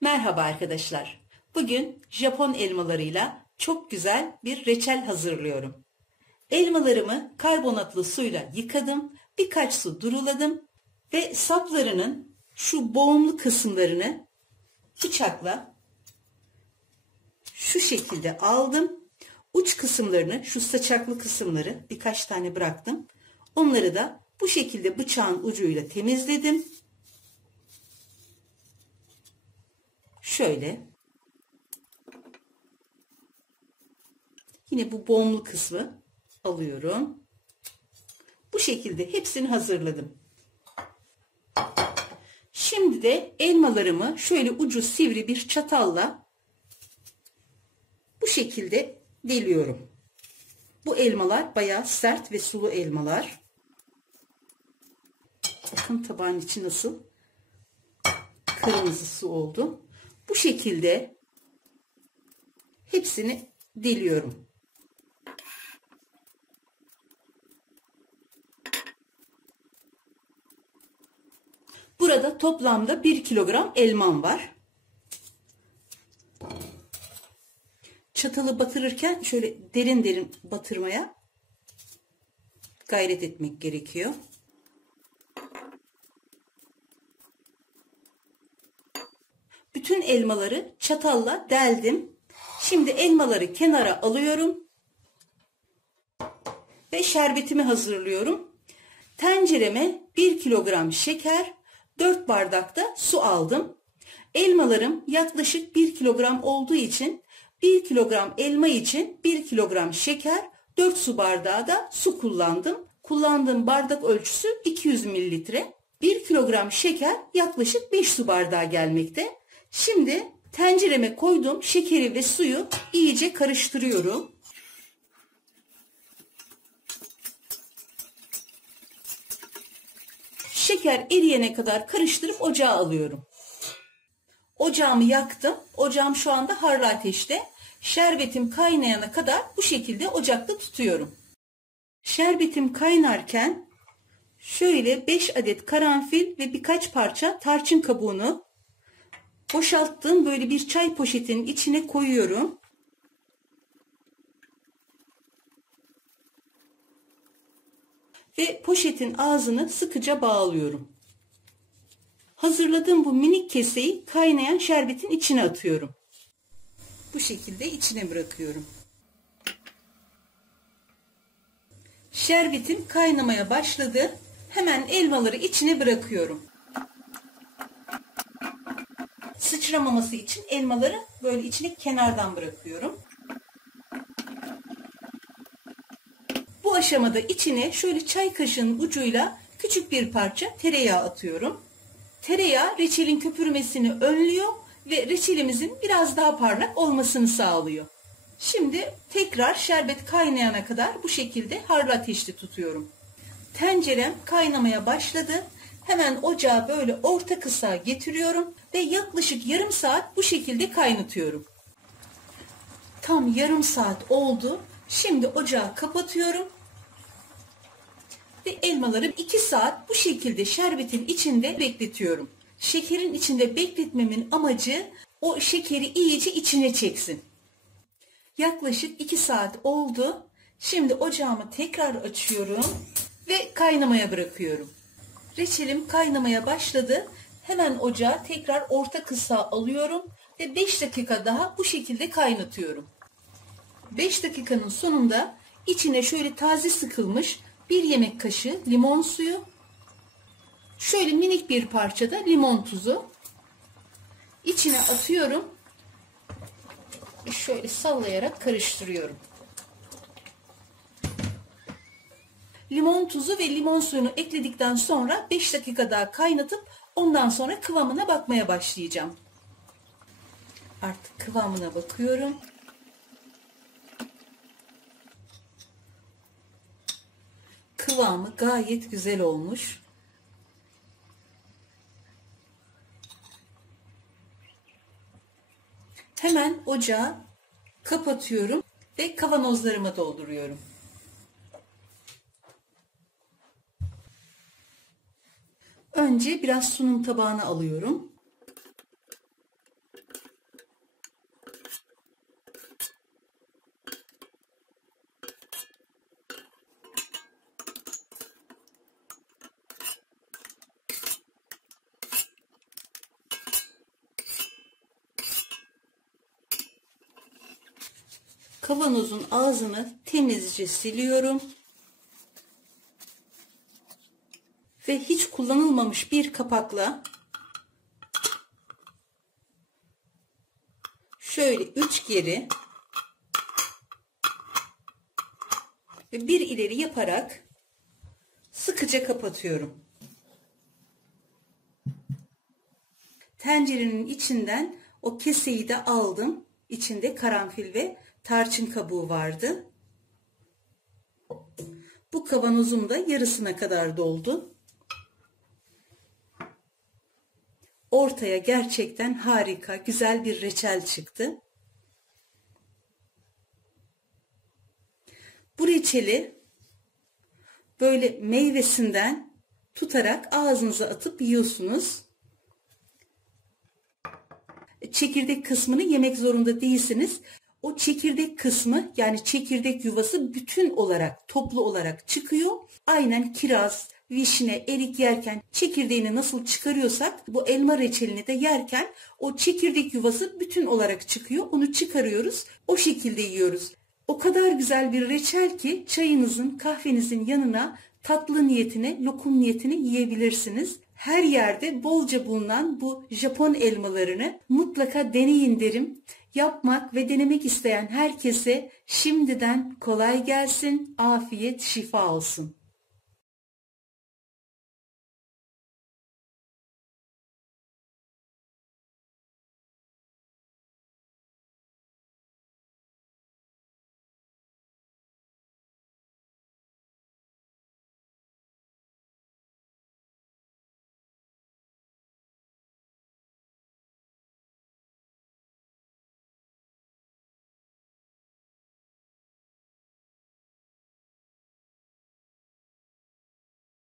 Merhaba arkadaşlar. Bugün Japon elmalarıyla çok güzel bir reçel hazırlıyorum. Elmalarımı karbonatlı suyla yıkadım, birkaç su duruladım ve saplarının şu boğumlu kısımlarını bıçakla şu şekilde aldım. Uç kısımlarını, şu saçaklı kısımları birkaç tane bıraktım. Onları da bu şekilde bıçağın ucuyla temizledim. Şöyle. Yine bu boğumlu kısmı alıyorum. Bu şekilde hepsini hazırladım. Şimdi de elmalarımı şöyle ucu sivri bir çatalla bu şekilde deliyorum. Bu elmalar bayağı sert ve sulu elmalar. Bakın tabağın içi nasıl kırmızı su oldu. Bu şekilde hepsini deliyorum. Burada toplamda 1 kilogram elmam var. Çatalı batırırken şöyle derin derin batırmaya gayret etmek gerekiyor. Bütün elmaları çatalla deldim. Şimdi elmaları kenara alıyorum ve şerbetimi hazırlıyorum. Tencereme 1 kilogram şeker, 4 bardak da su aldım. Elmalarım yaklaşık 1 kilogram olduğu için 1 kilogram elma için 1 kilogram şeker, 4 su bardağı da su kullandım. Kullandığım bardak ölçüsü 200 mililitre. 1 kilogram şeker yaklaşık 5 su bardağı gelmekte. Şimdi tencereme koyduğum şekeri ve suyu iyice karıştırıyorum. Şeker eriyene kadar karıştırıp ocağa alıyorum. Ocağımı yaktım. Ocağım şu anda harlı ateşte. Şerbetim kaynayana kadar bu şekilde ocakta tutuyorum. Şerbetim kaynarken şöyle 5 adet karanfil ve birkaç parça tarçın kabuğunu boşalttığım böyle bir çay poşetinin içine koyuyorum. Ve poşetin ağzını sıkıca bağlıyorum. Hazırladığım bu minik keseyi kaynayan şerbetin içine atıyorum. Bu şekilde içine bırakıyorum. Şerbetim kaynamaya başladı. Hemen elmaları içine bırakıyorum. Sıçramaması için elmaları böyle içine kenardan bırakıyorum. Bu aşamada içine şöyle çay kaşığının ucuyla küçük bir parça tereyağı atıyorum. Tereyağı reçelin köpürmesini önlüyor ve reçelimizin biraz daha parlak olmasını sağlıyor. Şimdi tekrar şerbet kaynayana kadar bu şekilde harlı ateşte tutuyorum. Tencerem kaynamaya başladı. Hemen ocağı böyle orta kısığa getiriyorum ve yaklaşık yarım saat bu şekilde kaynatıyorum. Tam yarım saat oldu. Şimdi ocağı kapatıyorum. Ve elmaları 2 saat bu şekilde şerbetin içinde bekletiyorum. Şekerin içinde bekletmemin amacı o şekeri iyice içine çeksin. Yaklaşık 2 saat oldu. Şimdi ocağımı tekrar açıyorum ve kaynamaya bırakıyorum. Reçelim kaynamaya başladı. Hemen ocağı tekrar orta kısığa alıyorum ve 5 dakika daha bu şekilde kaynatıyorum. 5 dakikanın sonunda içine şöyle taze sıkılmış 1 yemek kaşığı limon suyu, şöyle minik bir parça da limon tuzu içine atıyorum ve şöyle sallayarak karıştırıyorum. Limon tuzu ve limon suyunu ekledikten sonra 5 dakika daha kaynatıp ondan sonra kıvamına bakmaya başlayacağım. Artık kıvamına bakıyorum. Kıvamı gayet güzel olmuş. Hemen ocağı kapatıyorum ve kavanozlarıma dolduruyorum. Önce biraz sunum tabağına alıyorum. Kavanozun ağzını temizce siliyorum. Ve hiç kullanılmamış bir kapakla şöyle 3 geri ve 1 ileri yaparak sıkıca kapatıyorum. Tencerenin içinden o keseyi de aldım. İçinde karanfil ve tarçın kabuğu vardı. Bu kavanozum da yarısına kadar doldu. Ortaya gerçekten harika, güzel bir reçel çıktı. Bu reçeli böyle meyvesinden tutarak ağzınıza atıp yiyorsunuz. Çekirdek kısmını yemek zorunda değilsiniz. O çekirdek kısmı, yani çekirdek yuvası bütün olarak, toplu olarak çıkıyor. Aynen kiraz, vişne, erik yerken çekirdeğini nasıl çıkarıyorsak bu elma reçelini de yerken o çekirdek yuvası bütün olarak çıkıyor. Onu çıkarıyoruz. O şekilde yiyoruz. O kadar güzel bir reçel ki çayınızın, kahvenizin yanına tatlı niyetine, lokum niyetine yiyebilirsiniz. Her yerde bolca bulunan bu Japon elmalarını mutlaka deneyin derim. Yapmak ve denemek isteyen herkese şimdiden kolay gelsin, afiyet, şifa olsun.